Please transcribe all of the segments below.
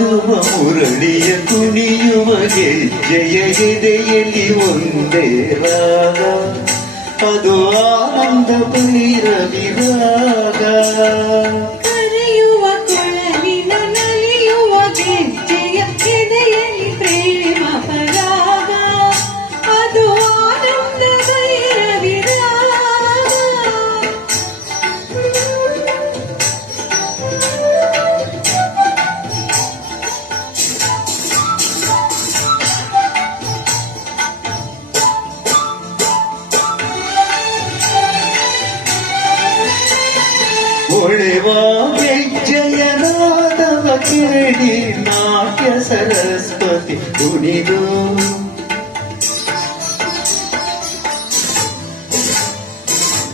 ಹಾಡುವ ಮುರಳಿಯ ಕುಣಿಯುವ ಗೆಜ್ಜೆಯ ಎದೆಯಲ್ಲಿ ಒಂದೇ ರಾಗ, ಅದು ಆನಂದ ಭೈರವಿ ರಾಗ. ಕರೆಯುವ ಕೊಳಲಿನ ನಲಿಯುವ ಗೆಜ್ಜೆಯ ಎದೆಯಲ್ಲಿ ಪ್ರೇಮ ಪರಾಗ, ಅದು ಆನಂದ ಭೈರವಿ ರಾಗ. ಹೊಳೆವ ಗೆಜ್ಜೆಯ ನಾದವ ಕೇಳಿ ನಾಟ್ಯ ಸರಸ್ವತಿ ಕುಣಿದು,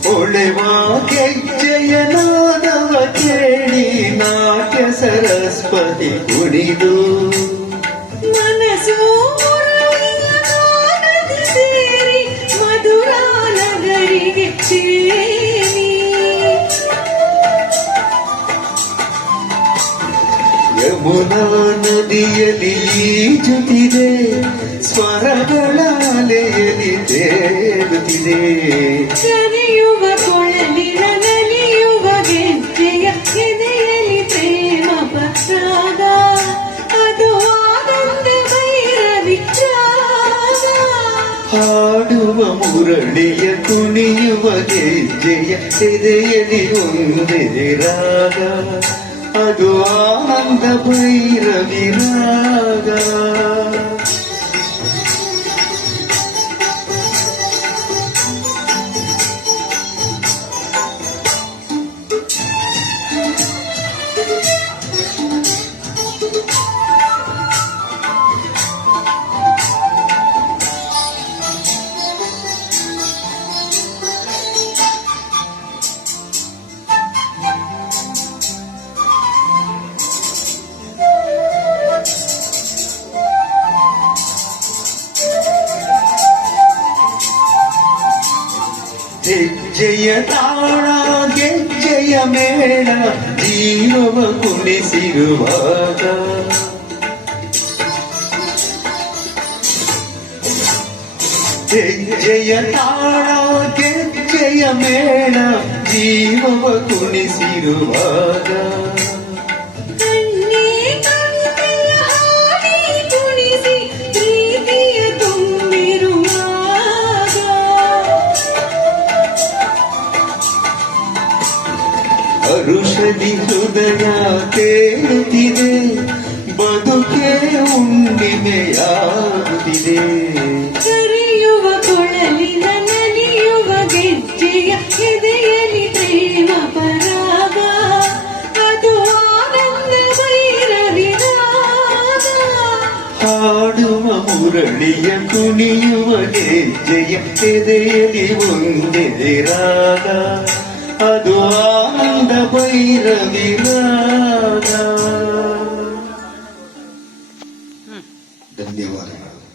ಹೊಳೆವ ಗೆಜ್ಜೆಯ ನಾದವ ಕೇಳಿ ನಾಟ್ಯ ಸರಸ್ವತಿ ಕುಣಿದು, ಮನಸ್ಸು ಸೇರಿ ಮಧುರಾ ನಗರಿಗೆ ಸೇರಿ ಯಮುನಾ ನದಿಯಲ್ಲಿ ಈಜುತ್ತಿದೆ, ಸ್ವರಗಳ ಅಲೆಯಲ್ಲಿ ತೇಲುತ್ತಿದೆ. ಕರೆಯುವ ಕೊಳಲಿನ ನಲಿಯುವ ಗೆಜ್ಜೆಯ ಎದೆಯಲ್ಲಿ ಪ್ರೇಮ ಪರಾಗ, ಅದು ಆನಂದ ಭೈರವಿ ರಾಗ. ಹಾಡುವ ಮುರಳಿಯ ಕುಣಿಯುವ ಗೆಜ್ಜೆಯ ಎದೆಯಲ್ಲಿ ಒಂದೇ ರಾಗ, ಅದು ಆನಂದ ಭೈರವಿ ರಾಗ. ಹೆಜ್ಜೆಯ ತಾಳ ಗೆಜ್ಜೆಯ ಮೇಳ ಜೀವವ ಕುಣಿಸಿರುವಾಗ, ಹೆಜ್ಜೆಯ ತಾಳ ಗೆಜ್ಜೆಯ ಮೇಳ ಜೀವವ ಕುಣಿಸಿರುವಾಗ, ಕಣ್ಣೇ ಕಣ್ಣೆಯ ಹಾಡಿ ಕುಣಿಸಿ ಪ್ರೀತಿಯ ತುಂಬಿರುವಾಗ, ಹರುಷದಿ ಹೃದಯ ತೇಲುತ್ತಿದೆ, ಬದುಕೆ ಹುಣ್ಣಿಮೆಯಾಗುತ್ತಿದೆ. ಕರೆಯುವ ಕೊಳಲಿನ ನಲಿಯುವ ಗೆಜ್ಜೆಯ ಎದೆಯಲ್ಲಿ ಪ್ರೇಮ ಪರಾಗ, ಅದು ಆನಂದ ಭೈರವಿ ರಾಗ. ಹಾಡುವ ಮುರಳಿಯ ಕುಣಿಯುವ ಗೆಜ್ಜೆಯ ಎದೆಯಲ್ಲಿ ಒಂದೇ ರಾಗ, ಅದು ಆನಂದ ಭೈರವಿ ರಾಗ.